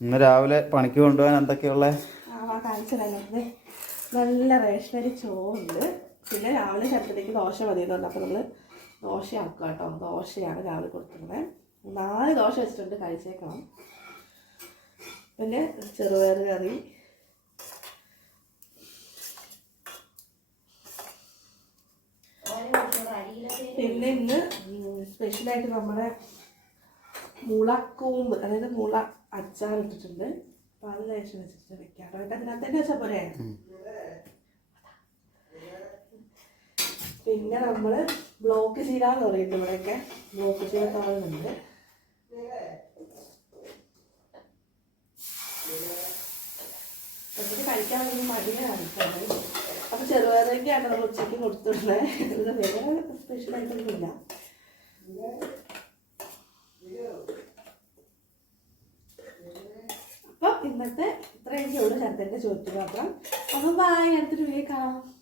ഇന്ന് രാവിലെ പണിക്ക് കൊണ്ടുപോകാൻ എന്തൊക്കെയുള്ള? നല്ല റേഷനരി ചോറുണ്ട്. പിന്നെ രാവിലെ ശരത്തിലേക്ക് ദോശ മതി എന്നുണ്ട് അപ്പോൾ നമ്മൾ ദോശയാക്കുക കേട്ടോ. ദോശയാണ് രാവിലെ കൊടുക്കുന്നത് നാല് ദോശ വെച്ചിട്ടുണ്ട്. കഴിച്ചേക്കണം. പിന്നെ ചെറുപയർ കറി. പിന്നെ ഇന്ന് സ്പെഷ്യലായിട്ട് നമ്മുടെ മുളക്കൂമ്പ്. അതായത് മുള അച്ചാർ ഇട്ടിട്ടുണ്ട്. അത് ലേശം വെച്ചിട്ട് വെക്കാറ്. അതിനകത്ത് തന്നെ വെച്ചാൽ പോരെ? പിന്നെ നമ്മൾ ബ്ലോക്ക് ചീര എന്ന് പറയുന്നത് ഇവിടെയൊക്കെ. ബ്ലോക്ക് ചീര തോന്നുന്നുണ്ട് എന്നിട്ട് കഴിക്കാൻ വേണ്ടി മടിയാണ് അപ്പോൾ ചെറുപയറൊക്കെയാണ് നമ്മൾ ഉച്ചയ്ക്ക് കൊടുത്തിട്ടുള്ളത് വേറെ സ്പെഷ്യലായിട്ടൊന്നുമില്ല അപ്പം ഇന്നത്തെ ഇത്രയൊക്കെ ഉള്ളൂ ചോദിച്ചു മാത്രം. അപ്പം ബായ് അടുത്തൊരു വീ കാണാം.